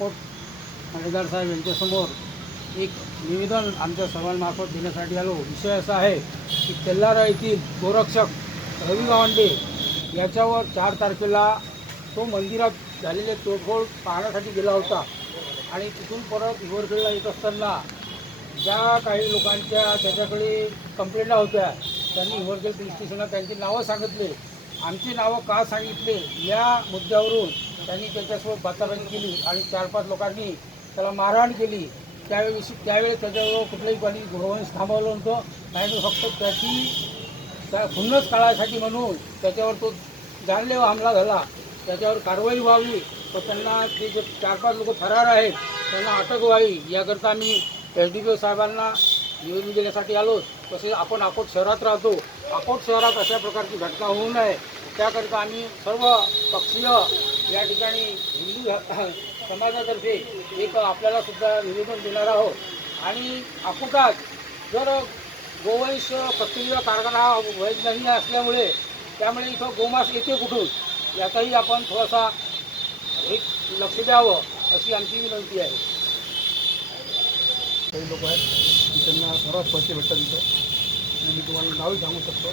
अकोट माळेदार साहेब यांच्यासमोर एक निवेदन आमच्या सर्वांमार्फत देण्यासाठी आलो. विषय असा आहे की तेल्लारा येथील गोरक्षक रवी गावंडे याच्यावर चार तारखेला तो मंदिरात झालेले तोडफोड पाहण्यासाठी गेला होता. आणि तिथून परत इवरखेडला येत असताना ज्या काही लोकांच्या त्याच्याकडे कंप्लेंटा होत्या त्यांनी इवरखेड पोलीस स्टेशनला त्यांची नावं सांगितले. आमची नावं का सांगितले या मुद्द्यावरून त्यांनी त्याच्यासोबत बाताबाजी केली आणि चार पाच लोकांनी त्याला मारहाण केली. त्यावेळी त्यावेळी त्याच्यावर कुठलंही कोणी गृहवंश थांबवलं नव्हतं. नाही फक्त त्याची त्या खुन्नस काढायसाठी म्हणून त्याच्यावर तो जाणलेवा हमला झाला. त्याच्यावर कारवाई व्हावी. तर त्यांना ते जे चार पाच लोक फरार आहेत त्यांना अटक व्हावी. याकरता आम्ही एस डी पी ओ साहेबांना निवेदन देण्यासाठी आलो तसेच आपण अकोट शहरात राहतो. अकोट शहरात अशा प्रकारची घटना होऊ नये. त्याकरिता आम्ही सर्व पक्षीय या ठिकाणी हिंदू समाजातर्फे एक आपल्याला सुद्धा निवेदन देणार आहोत. आणि अकोटात जर गोवंश प्रक्रिया कारखाना वैध नाही असल्यामुळे त्यामुळे इथं गोमास येते कुठून याचाही आपण थोडासा एक लक्ष द्यावं अशी आमची विनंती आहे. काही लोक आहेत की त्यांना सर्वात पैसे भेटतात इथं. आणि मी तुम्हाला नावही सांगू शकतो.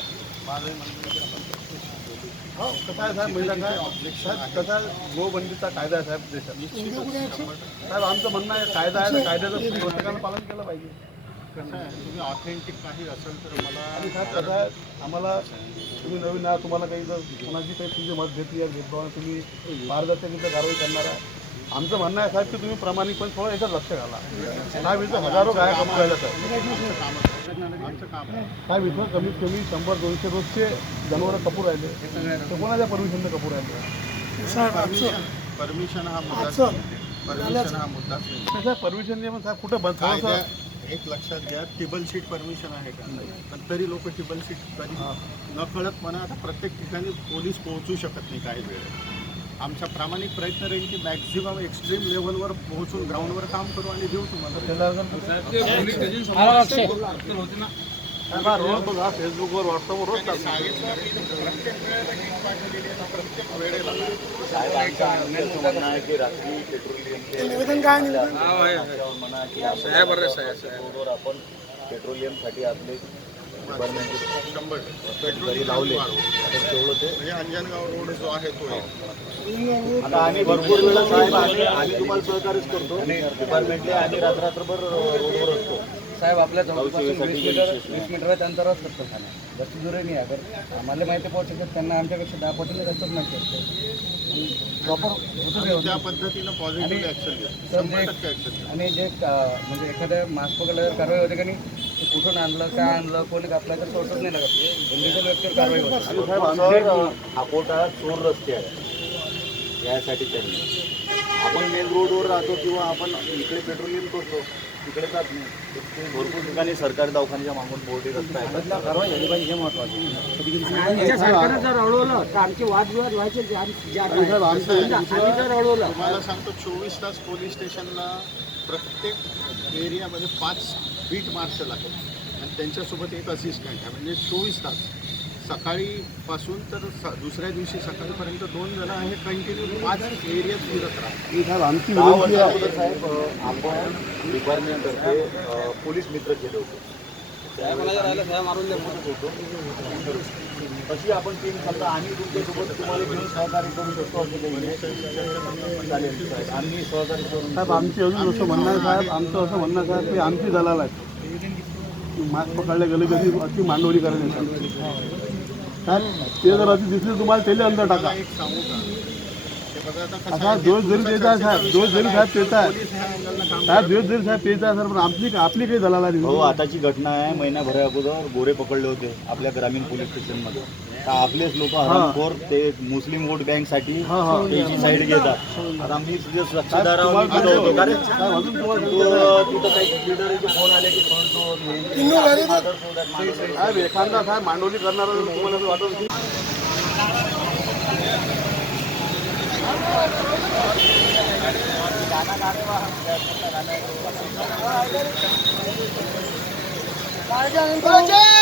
हो कसं आहे साहेब महिला काय? साहेब कसं आहे गोबंदीचा कायदा आहे साहेब देशात. साहेब आमचं म्हणणं आहे कायदा आहे तर कायद्याचं प्रत्येकानं पालन केलं पाहिजे. कसं आहे तुम्ही ऑथेंटिक काही असेल तर मला आणि साहेब कसं आहे आम्हाला तुम्ही नवीन आहात तुम्हाला काही जर कोणाची काही तुमची मत घेतली आहे भेदभाव तुम्ही पारदर्शकरित्या कारवाई करणार आहे आमचं म्हणणं आहे साहेब की तुम्ही प्रामाणिकपणे थोडं याच्यात लक्ष घाला. साहेब इथं हजारो गाया कमी राहिल्या साहेब साहेब इथं कमीत कमी शंभर दोनशे रोजचे जनावरं कपूर राहिले. तर कोणाच्या परमिशननं कपूर राहिले? परमिशन हा मुद्दा परमिशन हा नाही. त्याच्या परमिशन नाही साहेब कुठं बंद थोडंसं एक लक्षात घ्या टिबल सीट परमिशन आहे का? पण तरी लोक टिबल सीट तरी न कळतपणा आता प्रत्येक ठिकाणी पोलीस पोहोचू शकत नाही काही वेळेस आमचा प्रामाणिक प्रयत्न राहील की मॅक्झिमम एक्स्ट्रीम लेवलवर पोहोचून ग्राउंडवर काम करू आणि देऊ तुम्हाला. रोज बघा फेसबुकवर व्हॉट्सअपवर रोज. निवेदन काय निवेदन आपण पेट्रोलियमसाठी आपले डिपार्टमेंट शंभर. जरी लावले. तर तेवढं ते म्हणजे अंजनगाव रोड जो आहे तो आहे आता आम्ही भरपूर वेळा साहेब आम्ही आम्ही तुम्हाला सहकार्यच करतो. डिपार्टमेंटले आम्ही रात्रभर रोडवर असतो. साहेब आपल्या जवळपासून वीस मीटर वीस मीटरच्या अंतरावर करतो ठाणे जास्त दूर नाही आहे अगर आम्हाला माहिती पोहोचू शकत त्यांना आमच्यापेक्षा दहा पटीने जास्तच माहिती असते प्रॉपर. त्या पद्धतीनं पॉझिटिव्ह तर टक्के घ्या आणि जे म्हणजे एखाद्या मास्क पकडल्यावर कारवाई होते का नाही? कुठून आणलं काय आणलं कोणी कापलं तर सोडतच नाही लागत. इंडिव्हिज्युअल व्यक्तीवर कारवाई होते. आणि साहेब आमचे अकोटा चोर रस्ते आहे. यासाठी त्यांनी. आपण मेन रोडवर राहतो किंवा आपण इकडे पेट्रोलियम करतो तिकडे जात नाही. ते भरपूर ठिकाणी सरकारी दवाखान्याच्या मागून बोर्डी रस्ता आहे. कारवाई झाली पाहिजे हे महत्वाचं जर अडवलं तर आमचे वादविवाद व्हायचे तुम्हाला सांगतो चोवीस तास पोलीस स्टेशनला प्रत्येक एरियामध्ये पाच बीट मार्शल आहेत आणि त्यांच्यासोबत एक असिस्टंट आहे. म्हणजे चोवीस तास. सकाळीपासून तर स- दुसऱ्या दिवशी सकाळीपर्यंत दोन जण आहे. कंटिन्यू पाच एरियात फिरत राहतात. साहेब आहे आपण डिपार्टमेंटतर्फे पोलीस मित्र केले होते. तशी आपण टीम समजा आम्ही तुमच्यासोबत तुम्हाला घेऊन सहकार्य करू शकतो असं काही. चालेल आम्ही सहकार्य करून साहेब आमची अजून असं म्हणणं आहे साहेब. आमचं असं म्हणणं आहे साहेब की आमची दलाल आहेत मास्क पकडले गेले कधी अति मांडवली करायची कारण ते जर अति दिसले तुम्हाला त्याला अंदर टाका. असा दोष जरी साहेब दोष जरी साहेब साहेब दोष जरी साहेब सर पण आपली आपली काही दलाल हो आताची घटना आहे महिन्याभरा अगोदर गोरे पकडले होते आपल्या ग्रामीण पोलीस स्टेशनमध्ये. आपलेच लोक हरामखोर ते मुस्लिम वोट बँकसाठी हा, हा. त्याची साईड घेतात. आता गेलो होतो. तिथं काही लिडरचे फोन आले की एखादा मांडवली करणारा तुम्हाला वाटत असेल काय